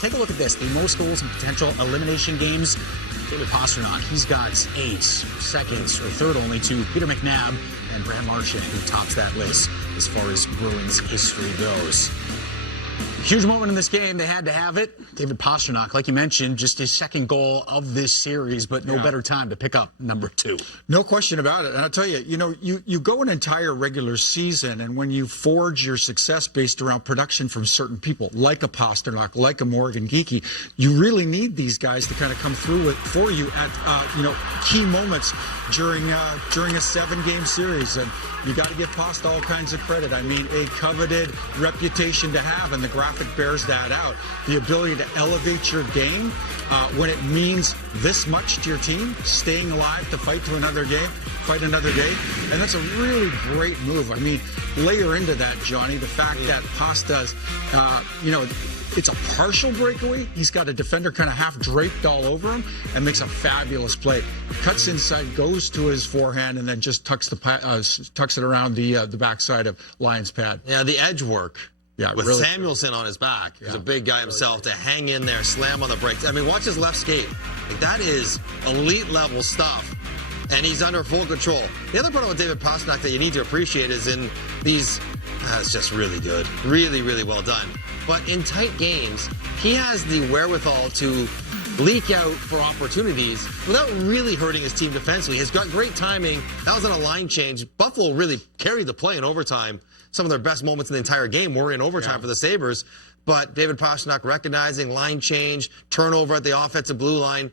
Take a look at this. The most goals in potential elimination games. David Pastrnak, he's got 8 seconds, or third only to Peter McNabb and Brad Marchand, who tops that list as far as Bruins history goes. Huge moment in this game. They had to have it. David Pastrnak, like you mentioned, just his second goal of this series, but no better time to pick up number 2. No question about it. And I'll tell you, you go an entire regular season, and when you forge your success based around production from certain people, like a Pastrnak, like a Morgan Geekie, you really need these guys to kind of come through for you at key moments during a 7-game series. And you got to give Pasta all kinds of credit. I mean, a coveted reputation to have, and the graphic bears that out. The ability to elevate your game when it means this much to your team, staying alive to fight another day. And that's a really great move. I mean, layer into that, Johnny, the fact that Pasta's, it's a partial breakaway. He's got a defender kind of half draped all over him and makes a fabulous play. Cuts inside, goes to his forehand, and then just tucks it around the backside of Lyon's pad. Yeah, the edge work. Yeah, with really Samuelsson on his back. He's a big guy himself to hang in there, slam on the brakes. I mean, watch his left skate. Like, that is elite level stuff. And he's under full control. The other part about David Pastrnak that you need to appreciate is in these, it's just really good. Really, really well done. But in tight games, he has the wherewithal to leak out for opportunities without really hurting his team defensively. He's got great timing. That was on a line change. Buffalo really carried the play in overtime. Some of their best moments in the entire game were in overtime for the Sabres. But David Pastrnak recognizing line change, turnover at the offensive blue line,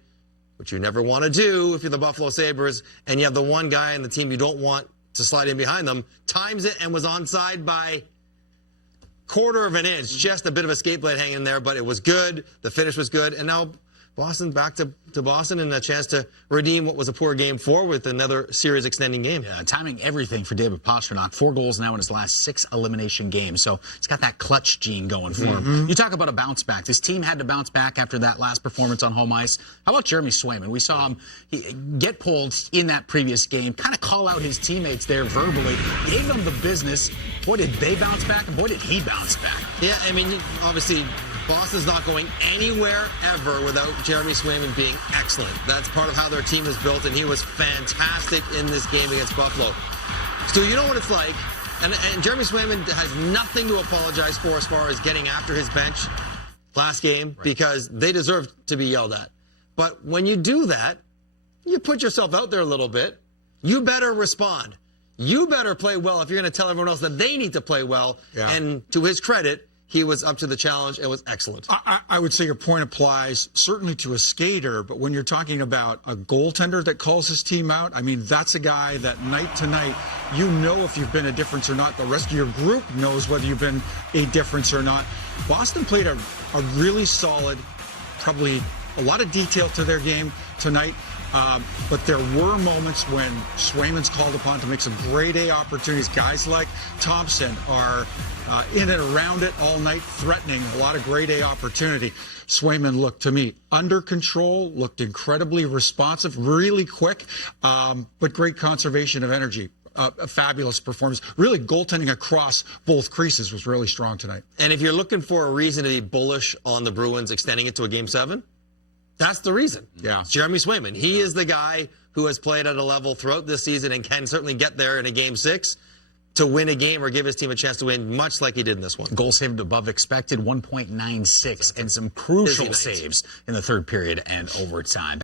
which you never want to do if you're the Buffalo Sabres, and you have the one guy on the team you don't want to slide in behind them, times it and was onside by quarter of an inch. Just a bit of a skate blade hanging there, but it was good. The finish was good. And now Boston back to Boston and a chance to redeem what was a poor game 4 with another series extending game. Yeah, timing everything for David Pastrnak. 4 goals now in his last 6 elimination games. So he's got that clutch gene going for him. You talk about a bounce back. This team had to bounce back after that last performance on home ice. How about Jeremy Swayman? We saw him get pulled in that previous game, kind of call out his teammates there verbally, gave them the business. Boy, did they bounce back, and boy, did he bounce back. Yeah, I mean, obviously, Boston's not going anywhere ever without Jeremy Swayman being excellent. That's part of how their team is built, and he was fantastic in this game against Buffalo. So you know what it's like, and Jeremy Swayman has nothing to apologize for as far as getting after his bench last game, because they deserve to be yelled at. But when you do that, you put yourself out there a little bit. You better respond. You better play well if you're going to tell everyone else that they need to play well. Yeah. And to his credit, he was up to the challenge. It was excellent. I would say your point applies certainly to a skater, but when you're talking about a goaltender that calls his team out, I mean, that's a guy that night to night, you know if you've been a difference or not. The rest of your group knows whether you've been a difference or not. Boston played a really solid, probably a lot of detail to their game tonight. But there were moments when Swayman's called upon to make some grade A opportunities. Guys like Thompson are in and around it all night, threatening a lot of grade A opportunity. Swayman looked, to me, under control, looked incredibly responsive, really quick, but great conservation of energy. A fabulous performance. Really, goaltending across both creases was really strong tonight. And if you're looking for a reason to be bullish on the Bruins extending it to a Game 7, that's the reason. Yeah. It's Jeremy Swayman. He is the guy who has played at a level throughout this season and can certainly get there in a Game 6 to win a game or give his team a chance to win, much like he did in this one. Goal saved above expected, 1.96, and some crucial saves in the third period and overtime.